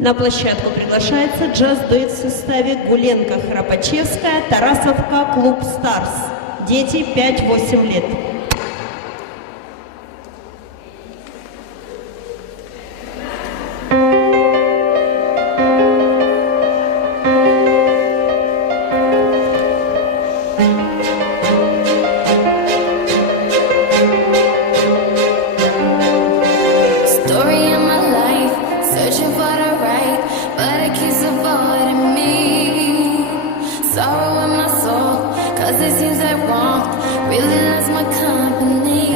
На площадку приглашается джаз-дуэт в составе Гуленко-Храпачевская, Тарасовка, клуб «Старс». Дети 5-8 лет. It seems that warmth really loves my company.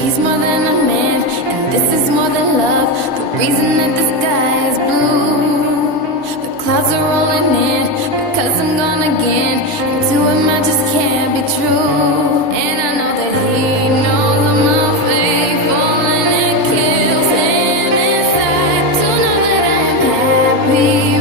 He's more than a man, and this is more than love. The reason that the sky is blue, the clouds are rolling in because I'm gone again. And to him I just can't be true. And I know that he knows I'm unfaithful, and it kills him inside to know that I'm happy.